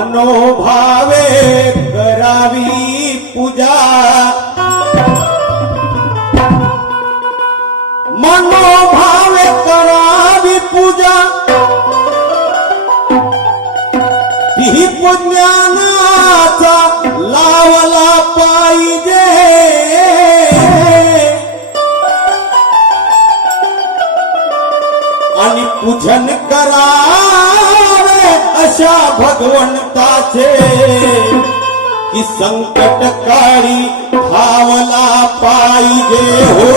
मनोभावे करावी पूजा, मनोभावे करावी पूजा, ही पुण्यानाचा लावला पाहिजे. आणि पूजन करावे अशा भगवंताचे, की संकट काळी धावला पाहिजे. हो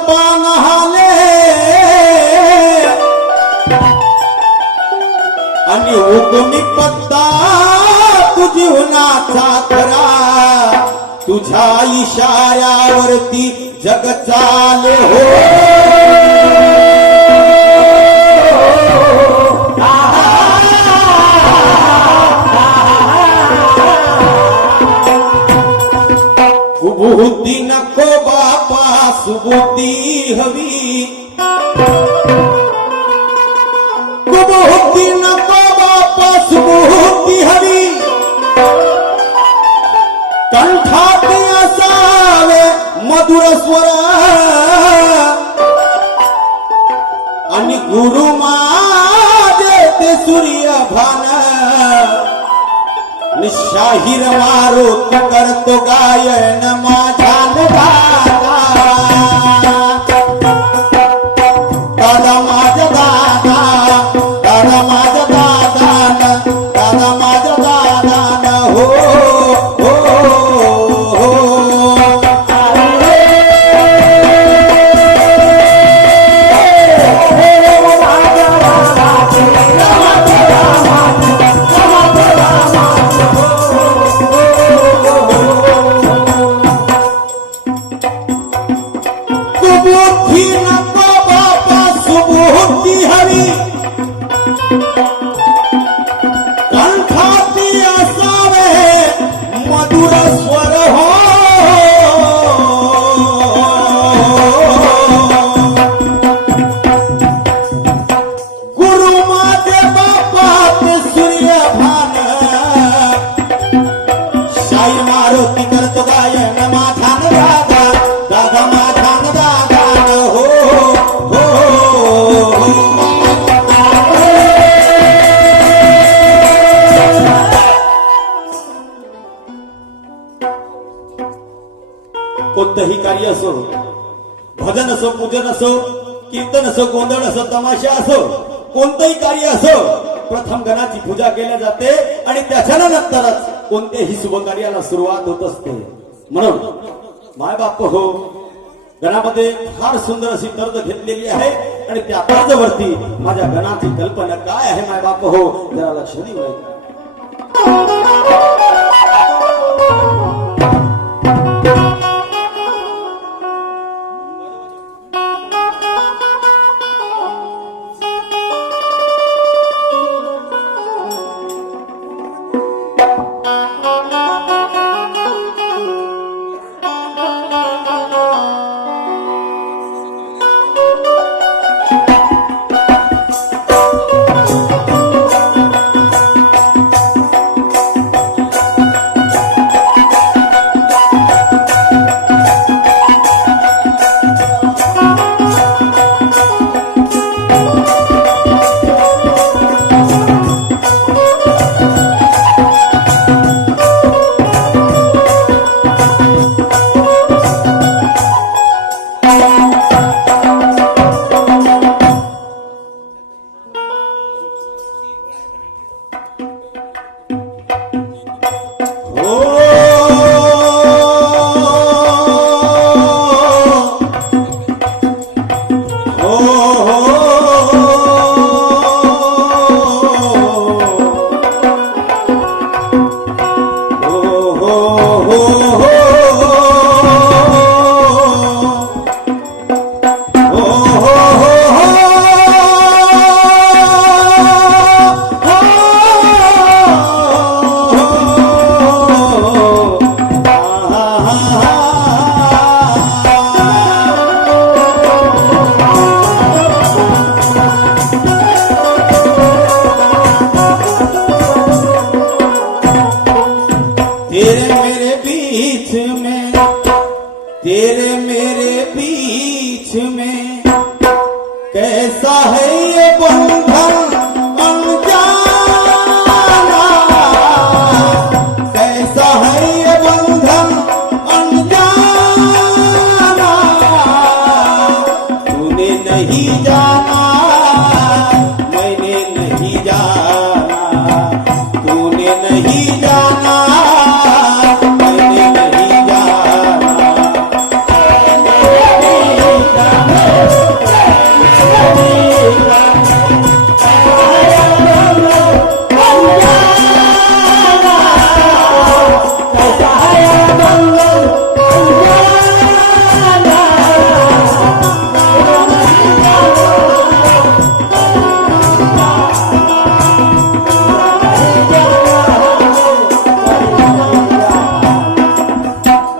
पान हाले आणि उगमी पत्ता तुझी उन्हाचा खरा, तुझ्या इशाऱ्यावरती जग चाले. हो कुबुद्धी नको बापा सुबुद्धी हवी, कुबुद्धी नको बापा सुबुद्धी हवी. कंठात असावे मधुर स्वर आणि गुरु माझे ते सूर्यभान. शाहीर मारो करतो गायन माझ्या दादा, दादा माझा दादा, दादा माझा दादा, दादा माझा दादा. हो हो हो बुद्धी नको बापा सुबुद्धी हवी, कंठाती असावे मधुर स्वर. हो गुरु माझे बापा ते सूर्यभान, शाही मारुती करतो गायन माझा दादा, दादा माझा दादा. हो हो कोणतंही कार्य असो, भजन असो, पूजन असो, कीर्तन असो, गोंधळ असो, तमाशा असो, कोणतंही कार्य असो, प्रथम गणाची पूजा केल्या जाते आणि त्याच्यानंतरच कोणत्याही शुभ कार्याला सुरुवात होत असते. म्हणून माय बाप हो, गणामध्ये फार सुंदर अशी तर्द घेतलेली आहे आणि त्या तर्दवरती माझ्या गणाची कल्पना काय आहे माय बाप हो, जरा लक्ष देऊ. बीच में, तेरे मेरे बीच में कैसा है ये बंधन अनजाना, कैसा है ये बंधन अनजाना, तूने नहीं जाना मैंने नहीं जाना, तूने नहीं जाना मैंने नहीं जाना।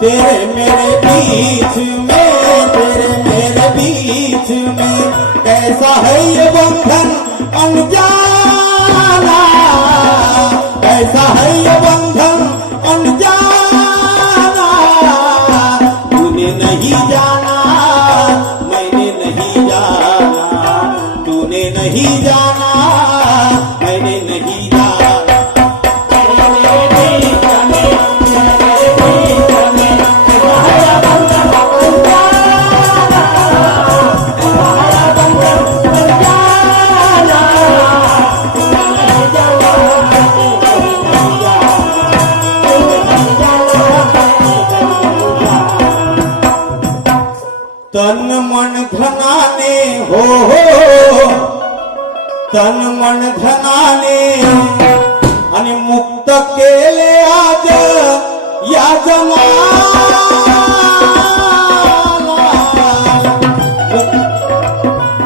तेरे मेरे बीच में, तेरे मेरे बीच में कैसा है ये बंधन अनजाना, कैसा है ये बंधन अनजाना, तूने नहीं जाना मैंने नहीं जाना, तूने नहीं जाना मैंने नहीं जाना। तन मन धनाने हो, तन मन धनाने आणि मुक्त केले आज या जनाला,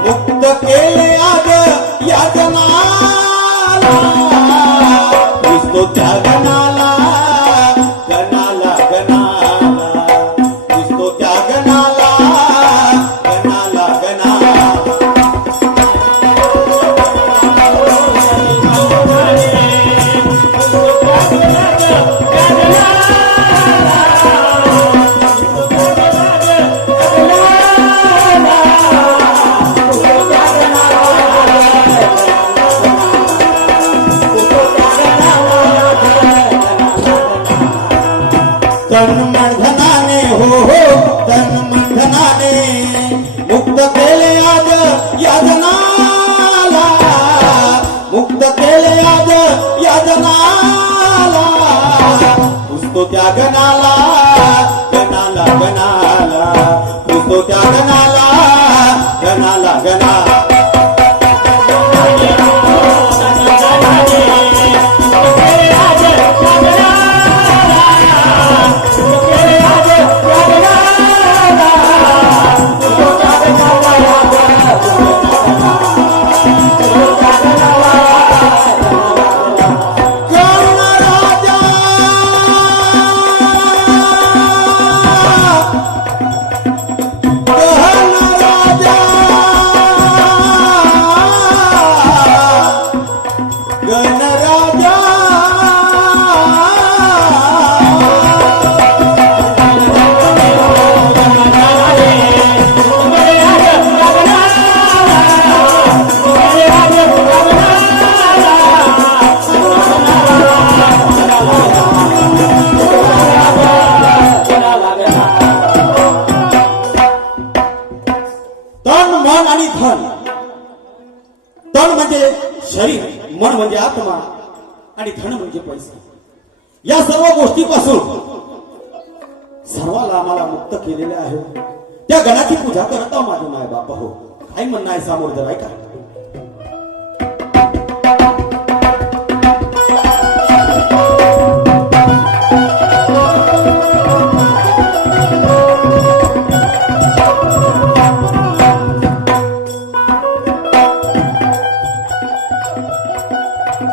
मुक्त केले आज या जनाला, दिसतो त्या गणाला गणाला गणाला, दिसतो त्या गणाला गणाला गणाला। तन मन धनाने हो, तन मन धनाने मुक्त केले आज या जनाला, मुक्त केले आज या जनाला, पुसतो त्या गणाला गणाला गणाला, पुसतो त्या गणाला गणाला गणाला। तन म्हणजे शरीर, मन म्हणजे आत्मा आणि धन म्हणजे पैसा। या सर्व गोष्टीपासून सर्वाला आम्हाला मुक्त केलेले आहे। त्या गणाची पूजा करता माझे माय बाप हो। काय म्हणणं आहे समोर जर ऐका।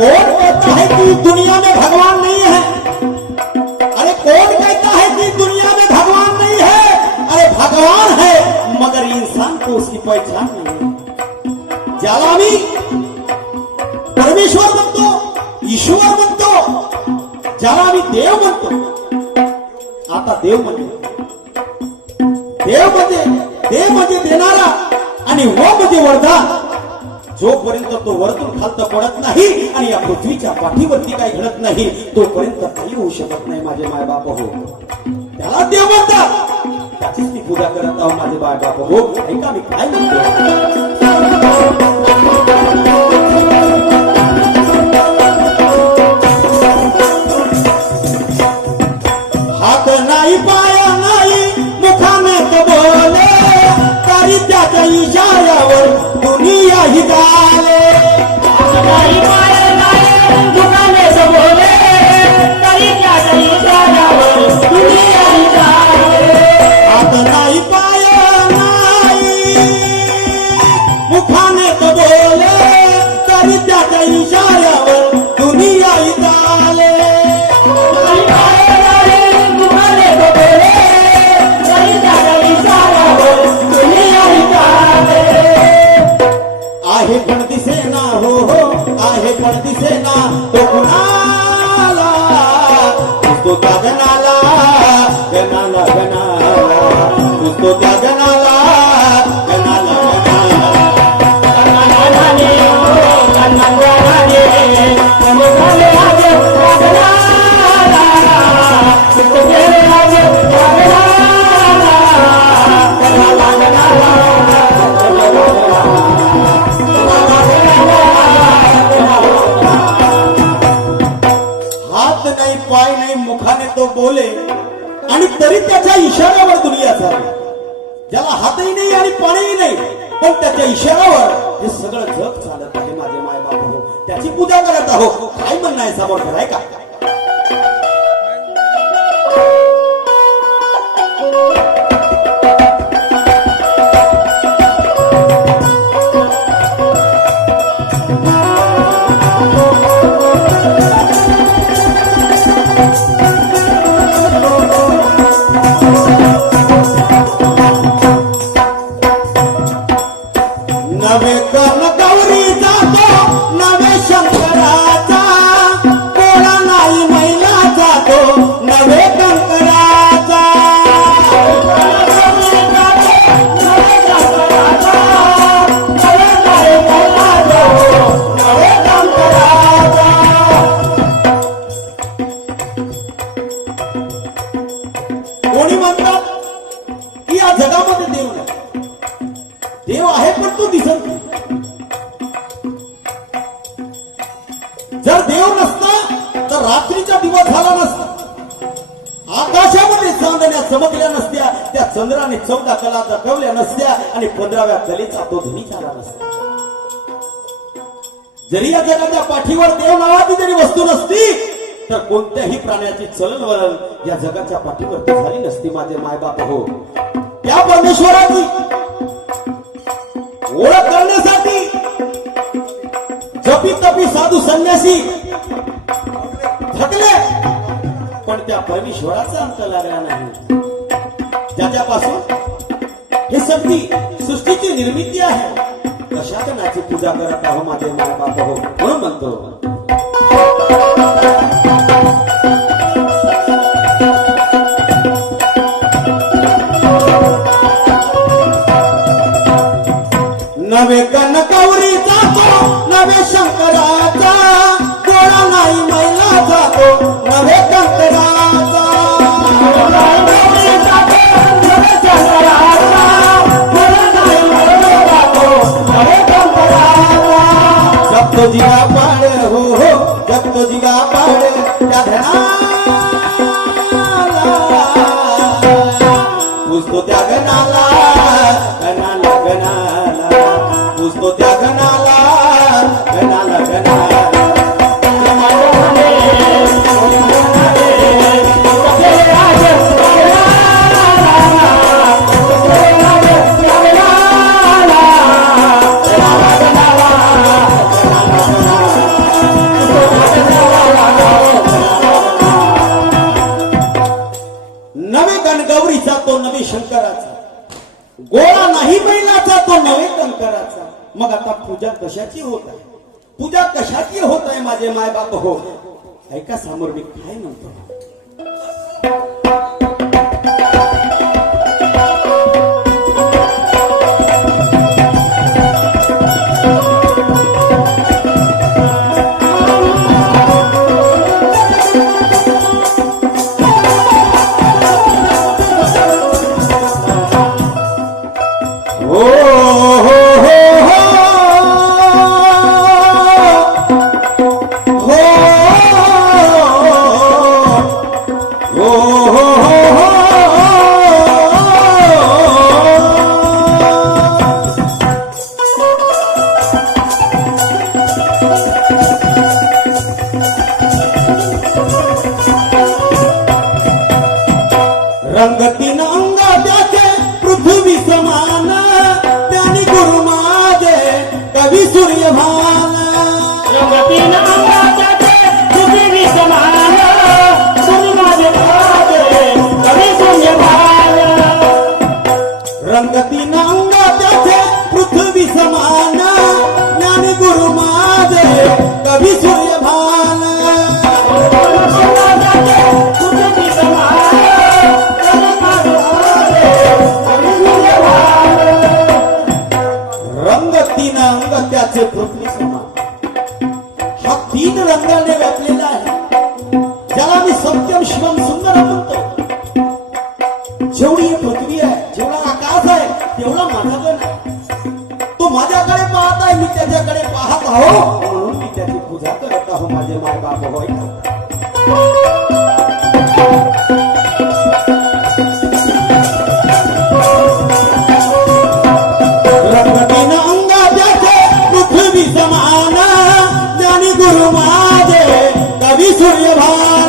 कौन कहता है कि दुनिया में भगवान नहीं है? अरे कौन कहता है कि दुनिया में भगवान नहीं है? अरे भगवान है मगर इंसान को उसकी पहचान नहीं है। ज्याला आम्ही परमेश्वर म्हणतो, ईश्वर म्हणतो, ज्याला आम्ही देव म्हणतो, आता देव म्हणजे देणारा आणि व म्हणजे वरदान. जोपर्यंत तो वरतून खालत पडत नाही आणि या पृथ्वीच्या पाठीवरती काही घडत नाही तोपर्यंत काही होऊ शकत नाही माझे माय बाप हो. त्याला देव म्हणतात. त्याचीच मी पूजा करत आहो माझे माय बाप हो. ऐका मी काय म्हणतो. हात नाही पाया नाही मुखाने तो बोले तरी त्याच्या इशाऱ्यावर दुनिया ही गाले. हात नाही पाया नाही मुखाने तो बोले तरी त्याच्या इशाऱ्यावर दुनिया ही गाले. हात नाही पाया नाही मुखाने तो बोले तरी त्याच्या इशाऱ्यावर दुनिया ही गाले. आहे पण दिसेना हो आहे पण दिसेना तो कुणाला तो त्या गणाला गणाला तो त्या गणाला गणाला हात नाही पाय नाही मुखाने तो बोले आणि तरी त्याच्या इशाऱ्यावर दुनिया चालली. ज्याला हातही नाही आणि पाणीही नाही पण त्याच्या इशाऱ्यावर हे सगळं जग चालत आहे माझे माय बाप हो. त्याची पूजा करत आहो. काय म्हणणं आहे समोर खरंय का. नवे कर्ण गौरी जातो नवे शंकराचा कोणा नाही महिला जातो नवे कंकराचा. कोणी म्हणतात की या जगामध्ये देव नाही. देव आहे पण तो दिसत नाही. जर देव नसता तर रात्रीचा दिवस झाला नसता. आकाशामध्ये चांदण्या चमकल्या नसत्या. त्या चंद्राने 14 कला दाखवल्या नसत्या आणि 15व्या कलेचा तो धनी झाला नसता. जरी या जगाच्या पाठीवर देव नावाची जरी वस्तू नसती तर कोणत्याही प्राण्याची चलनवलन या जगाच्या पाठीवरती झाली नसती माझे मायबाप हो. त्या परमेश्वराची ओळख करण्यासाठी जपी तपी साधू संन्यासी थकले पण त्या परमेश्वराचा अंत लागला नाही ज्याच्यापासून हे सगळी सृष्टीची निर्मिती आहे. कशा कणाची पूजा करत आहो माझे माय बाप हो. म्हणून म्हणतो नवे कनकौरी जातो नवे शंकराचा गोळा नाही मैला जातो नवे कंकराचा. जप तो जिगा पाड हो जप तो जिगा पाड त्या धनाला पुजतो त्या गणाला गणाला गणाला पुजतो त्या गणाला गणाला गणाला. नवे गणगौरीचा तो नवे शंकराचा गोळा नाही बैलाचा तो नवे कंकराचा. मग आता पूजा कशाची होत आहे. पूजा कशाची होत आहे माझे माय बाप हो. ऐका समोर मी काय म्हणतो. कवी सूर्यभान रंगतीन अंगाचे पृथ्वी समान तुम्ही माझे भाग्य कवी सूर्यभान रंगतीन अंग त्याचे पृथ्वी समान ज्ञान गुरु माझे कवी सूर्यभान पृथ्वी समान तुम्ही माझे भाग्य कवी सूर्यभान रंग तीन अंग त्याचे पृथ्वी समान हा तीन रंगाने व्यापलेला आहे ज्याला मी सत्यम शिवम सुंदर म्हणतो जेवढी ही पृथ्वी आहे जेवढा आकाश आहे तेवढा माझ्याकडे नाही तो माझ्याकडे पाहत आहे मी त्याच्याकडे पाहत आहो म्हणून मी त्याची पूजा करत आहो माझे माय बाप होय रंगतीन अंगा त्याचे पृथ्वी समान ज्ञानी गुरु माझे कवी सूर्यभान